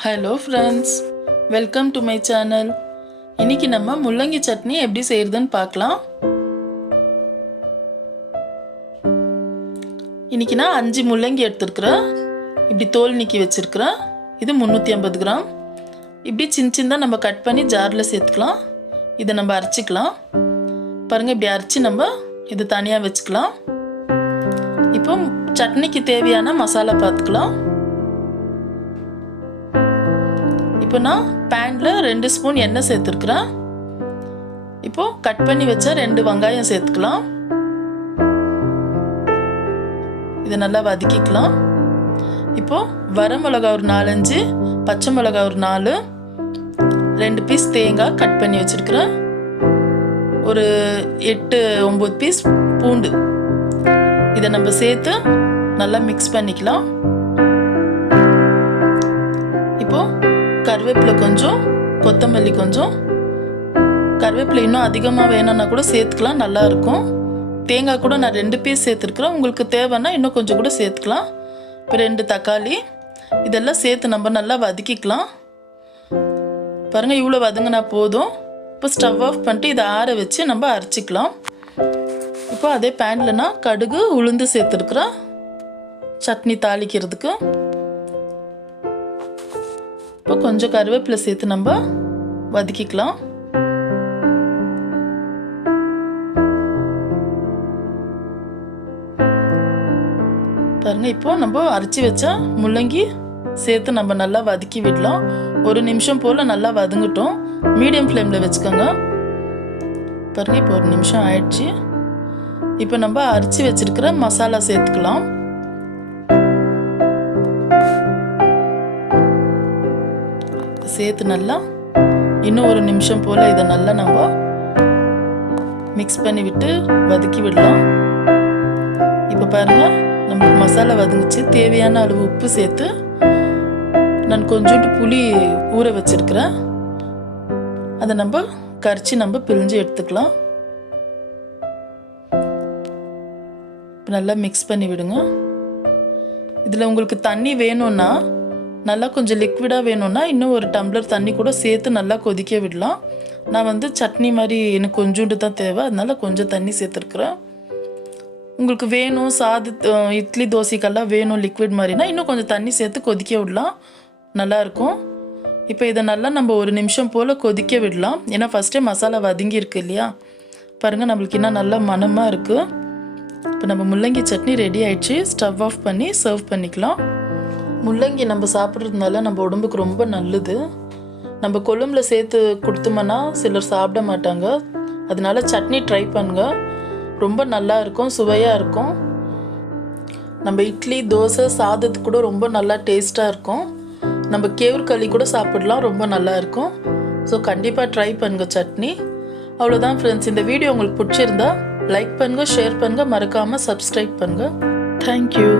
Hello friends, welcome to my channel. இன்னைக்கு நம்ம முள்ளங்கி சட்னி எப்படி செய்யறதுன்னு பார்க்கலாம். இன்னைக்கு நான் 5 முள்ளங்கி எடுத்துக்கிறேன். இப்படி தோல் நீக்கி வச்சிருக்கிறேன். இது 350 கிராம். இப்படி சின்னதா நம்ம கட் பண்ணி ஜார்ல சேர்த்துக்கலாம். இதை நம்ம அரைச்சிக்கலாம். பாருங்க இப்படி அரைச்சி நம்ம இது தனியா வச்சுக்கலாம். இப்போ சட்னிக்கு தேவையான மசாலா பார்த்துக்கலாம். இப்போ நான் பேன்ல 2 ஸ்பூன் எண்ணெய் சேர்த்துக்கிறேன். இப்போ கட் பண்ணி வச்ச 2 வெங்காயம் சேர்த்துக்கலாம். இதை நல்லா வதக்கிக்கலாம். இப்போ வரமிளகாய் ஒரு 4-5, பச்சை மிளகாய் ஒரு 4, 2 பீஸ் தேங்காய் கட் பண்ணி வச்சிருக்கிறேன். ஒரு 8-9 பீஸ் பூண்டு. இதை நம்ம சேர்த்து நல்லா மிக்ஸ் பண்ணிக்கலாம். இப்போ கருவேப்பிலை கொஞ்சம், கொத்தமல்லி கொஞ்சம். கருவேப்பிலை இன்னும் அதிகமாக வேணும்னா கூட சேர்த்துக்கலாம், நல்லா இருக்கும். தேங்காய் கூட நான் 2 பீஸ் சேர்த்துருக்குறேன். உங்களுக்கு தேவைன்னா இன்னும் கொஞ்சம் கூட சேர்த்துக்கலாம். இப்போ 2 தக்காளி இதெல்லாம் சேர்த்து நம்ம நல்லா வதக்கிக்கலாம். பாருங்கள் இவ்வளோ வதங்கினா போதும். இப்போ ஸ்டவ் ஆஃப் பண்ணிட்டு இதை ஆற வச்சு நம்ம அரைச்சிக்கலாம். இப்போ அதே பேனில் நான் கடுகு உளுந்து சேர்த்துருக்குறேன் சட்னி தாளிக்கிறதுக்கு. இப்போ கொஞ்சம் கருவேப்பிலை சேர்த்து நம்ம வதக்கிக்கலாம். பாருங்க இப்போ நம்ம அரைச்சி வச்சா முள்ளங்கி சேர்த்து நம்ம நல்லா வதக்கி விடலாம். 1 நிமிஷம் போல் நல்லா வதங்கட்டும். மீடியம் ஃப்ளேமில் வச்சுக்கோங்க. பாருங்க இப்போ 1 நிமிஷம் ஆயிடுச்சு. இப்போ நம்ம அரைச்சி வச்சிருக்கிற மசாலா சேர்த்துக்கலாம். சேர்த்து நல்லா இன்னும் 1 நிமிஷம் போல் இதை நல்லா நம்ம மிக்ஸ் பண்ணி விட்டு வதக்கி விடலாம். இப்போ பாருங்கள் நம்மளுக்கு மசாலா வதங்கிச்சு. தேவையான அளவு உப்பு சேர்த்து நான் கொஞ்சோண்டு புளி ஊற வச்சிருக்கிறேன். அதை நம்ம கரைச்சி நம்ம பிழிஞ்சு எடுத்துக்கலாம். நல்லா மிக்ஸ் பண்ணி விடுங்க. இதில் உங்களுக்கு தண்ணி வேணும்னா, நல்லா கொஞ்சம் லிக்விடாக வேணும்னா இன்னும் 1 டம்ளர் தண்ணி கூட சேர்த்து நல்லா கொதிக்க விடலாம். நான் சட்னி மாதிரி எனக்கு கொஞ்சோண்டு தான் தேவை, அதனால கொஞ்சம் தண்ணி சேர்த்துருக்குறேன். உங்களுக்கு வேணும் இட்லி தோசைக்கெல்லாம் வேணும் லிக்விட் மாதிரினா இன்னும் கொஞ்சம் தண்ணி சேர்த்து கொதிக்க விடலாம், நல்லாயிருக்கும். இப்போ இதை நல்லா நம்ம 1 நிமிஷம் போல் கொதிக்க விடலாம். ஏன்னா ஃபஸ்ட்டே மசாலா வதங்கி இருக்கு இல்லையா. பாருங்கள் நம்மளுக்கு இன்னும் நல்லா மணமாக இருக்குது. இப்போ நம்ம முள்ளங்கி சட்னி ரெடி ஆயிடுச்சு. ஸ்டவ் ஆஃப் பண்ணி சர்வ் பண்ணிக்கலாம். முள்ளங்கி நம்ம சாப்பிட்றதுனால நம்ம உடம்புக்கு ரொம்ப நல்லது. நம்ம கொழும்புல சேர்த்து கொடுத்தோம்னா சிலர் சாப்பிட மாட்டாங்க. அதனால சட்னி ட்ரை பண்ணுங்க, ரொம்ப நல்லா இருக்கும், சுவையாக இருக்கும். நம்ம இட்லி தோசை சாதத்துக்கு கூட ரொம்ப நல்லா டேஸ்ட்டாக இருக்கும். நம்ம கேவுர்களி கூட சாப்பிடலாம், ரொம்ப நல்லா இருக்கும். ஸோ கண்டிப்பாக ட்ரை பண்ணுங்க சட்னி. அவ்வளோதான் ஃப்ரெண்ட்ஸ். இந்த வீடியோ உங்களுக்கு பிடிச்சிருந்தா லைக் பண்ணுங்கள், ஷேர் பண்ணுங்கள், மறக்காமல் சப்ஸ்கிரைப் பண்ணுங்கள். தேங்க்யூ.